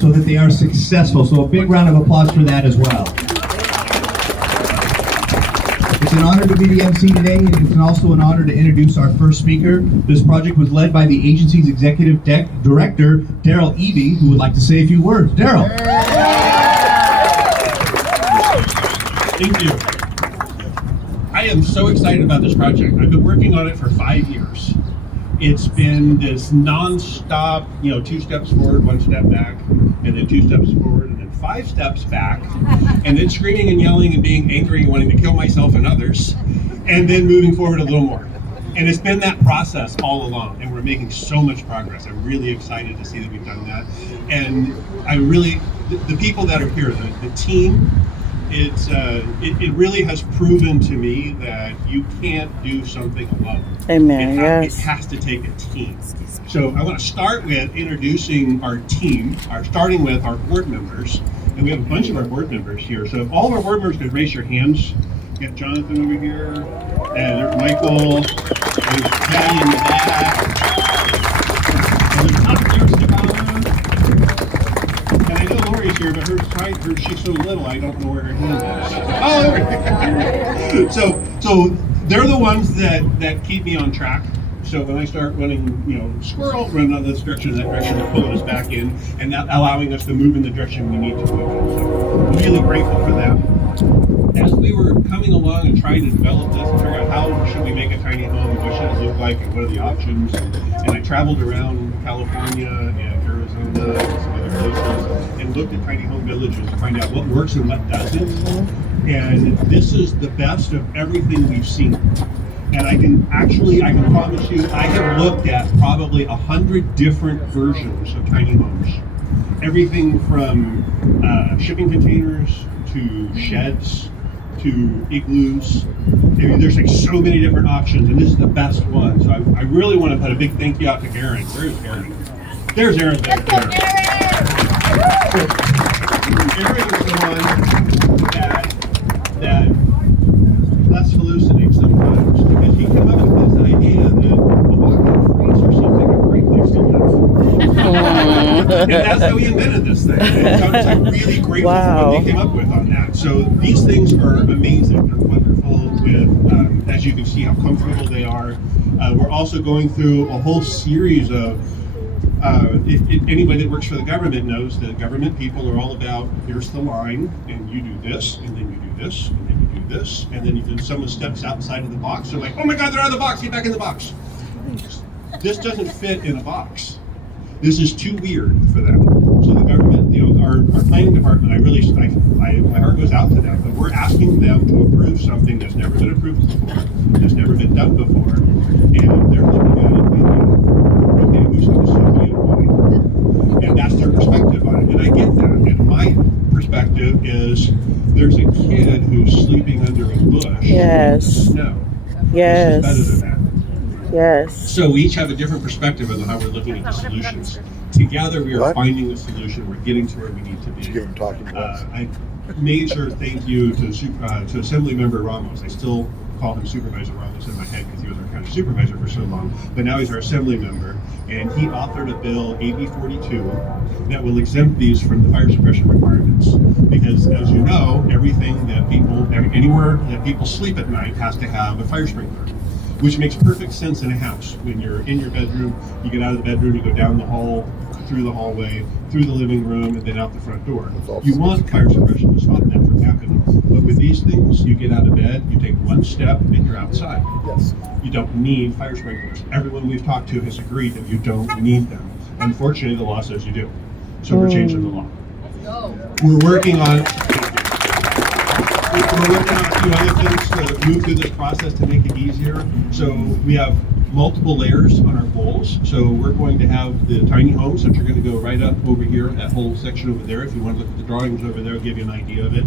so that they are successful. So a big round of applause for that as well. It's an honor to be the MC today, and it's also an honor to introduce our first speaker. This project was led by the agency's executive director, Daryl Evie, who would like to say a few words. Daryl. Thank you. I am so excited about this project. I've been working on it for 5 years. It's been this non-stop, 2 steps forward, 1 step back, and then 2 steps forward, and then 5 steps back, and then screaming and yelling and being angry and wanting to kill myself and others, and then moving forward a little more. And it's been that process all along, and we're making so much progress. I'm really excited to see that we've done that. And the people that are here, the team, it really has proven to me that you can't do something alone. Amen. It has to take a team. So I want to start with introducing our team, starting with our board members. And we have a bunch of our board members here. So if all of our board members could raise your hands. We got Jonathan over here, and there's Michael, there's Patty in the back, and there's up there Stefano. And I know Lori's here, but she's so little, I don't know where her hand is. Oh, so they're the ones that keep me on track. So when I start running, squirrel, run in this direction, that direction, they're pulling us back in and not allowing us to move in the direction we need to move in. So I'm really grateful for that. As we were coming along and trying to develop this and figure out how should we make a tiny home and what should it look like and what are the options, and I traveled around California and Arizona and some other places and looked at tiny home villages to find out what works and what doesn't. And this is the best of everything we've seen. And I can promise you, I have looked at probably 100 different versions of tiny homes. Everything from shipping containers to sheds to igloos. There's like so many different options, and this is the best one. So I really want to put a big thank you out to Aaron. Where's Aaron? There's Aaron back there. Aaron is the one that lets hallucinate sometimes, because he came up with this idea that a walk-in freezer seems like a great place to live. And that's how he invented this thing. And so I'm really grateful for what he came up with on that. So these things are amazing. They're wonderful with, as you can see, how comfortable they are. We're also going through a whole series of, if anybody that works for the government knows that government people are all about, here's the line, and you do this, and then you do this, and then you do this, and then if someone steps outside of the box, they're like, oh my God, they're out of the box, get back in the box. This doesn't fit in a box. This is too weird for them. So the government, our planning department, my heart goes out to them, but we're asking them to approve something that's never been approved before, that's never been done before, and they're looking at it thinking, okay, who's going to sue me and why? And that's their perspective on it, and I get that. And my perspective is, there's a kid who's sleeping under a bush in the snow. Yes. This is better than that. Yes. So we each have a different perspective on how we're looking at the solutions. Together we are finding the solution. We're getting to where we need to be. I made sure thank you to Assembly Member Ramos. I still call him Supervisor Ramos in my head because he was our county supervisor for so long. But now he's our Assembly member, and he authored a bill, AB 42, that will exempt these from the fire suppression requirements. Because as you know, anywhere that people sleep at night has to have a fire sprinkler, which makes perfect sense in a house. When you're in your bedroom, you get out of the bedroom, you go down the hall, through the hallway, through the living room, and then out the front door. You want fire suppression to stop that from happening. But with these things, you get out of bed, you take one step, and you're outside. Yes. You don't need fire sprinklers. Everyone we've talked to has agreed that you don't need them. Unfortunately, the law says you do. So we're changing the law. We're working on a few other things to move through this process to make it easier. So we have multiple layers on our poles. So we're going to have the tiny homes that you're going to go right up over here, that whole section over there. If you want to look at the drawings over there, I'll give you an idea of it.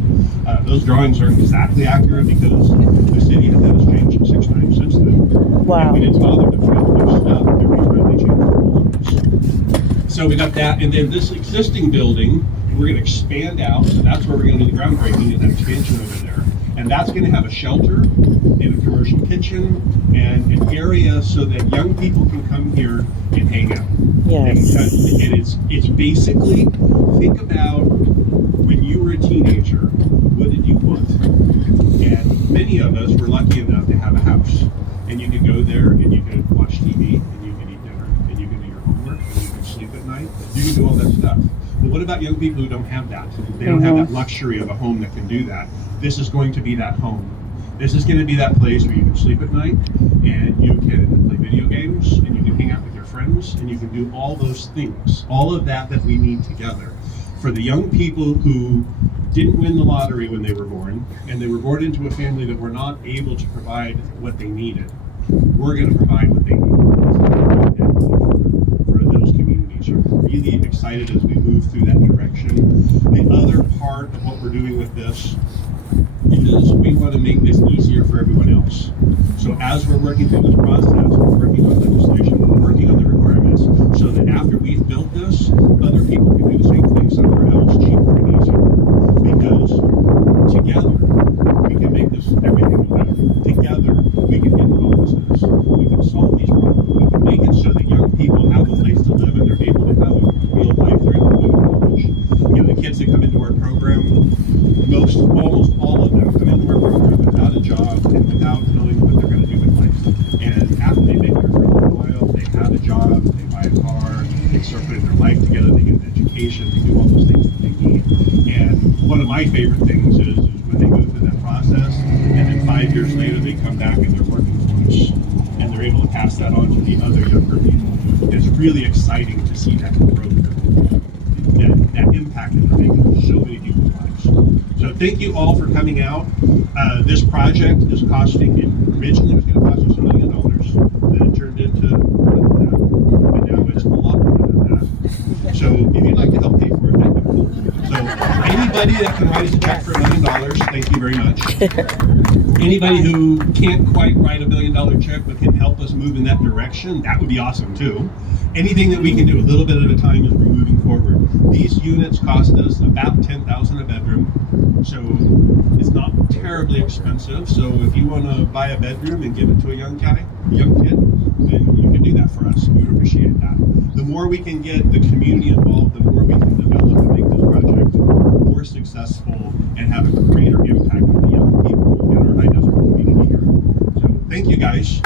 Those drawings aren't exactly accurate because the city has had us change 6 times since then. Wow. And we didn't bother to print new stuff every time they changed the rules. So we got that, and then this existing building, we're going to expand out. So that's where we're going to do the groundbreaking, and that expansion over there. And that's going to have a shelter and a commercial kitchen and an area so that young people can come here and hang out. Yes. And it's basically, think about when you were a teenager, what did you want? And many of us were lucky enough to have a house. And you could go there and you could watch TV and you could eat dinner and you could do your homework and you could sleep at night. You could do all that stuff. But what about young people who don't have that? They don't have that luxury of a home that can do that. This is going to be that home. This is going to be that place where you can sleep at night and you can play video games and you can hang out with your friends and you can do all those things. All of that we need together. For the young people who didn't win the lottery when they were born and they were born into a family that were not able to provide what they needed, we're going to provide what they need for those communities. So we're really excited as we move through that direction. The other part of what we're doing with this is we want to make this easier for everyone else. So as we're working through this process, we're working on legislation, we're working on the requirements, so that after we've built this, other people can do the same thing somewhere else cheaper and easier. Because together, we can make this everything better. Together, we can end homelessness. We can solve these problems. We can make it so that young people have a place to live and they're able to have a real life. They're able to go to college. You know, the kids that come into our program, almost all of them come into our program without a job and without knowing what they're going to do with life. And after they make it for a little while, they have a job, they buy a car, they start putting their life together, they get an education, they do all those things that they need. And one of my favorite things is when they go through that process and then 5 years later they come back and they're working for us and they're able to pass that on to the other younger people. It's really exciting to see that growth, that impact that they're making on so many people's lives. So thank you all for coming out. This project is costing, originally it was going to cost us $1 million, then it turned into more than that, and now it's a lot more than that. So if you'd like to help pay for it, that'd be cool. So anybody that can write us a check for $1 million, thank you very much. Anybody who can't quite write $1 million check but can help us move in that direction, that would be awesome too. Anything that we can do, a little bit at a time as we're moving forward. These units cost us about $10,000 a bedroom, so it's not terribly expensive. So if you want to buy a bedroom and give it to a young kid, then you can do that for us. We would appreciate that. The more we can get the community involved, the more we can develop and make this project more successful and have a greater impact on the young people in our high desert community here. So thank you guys.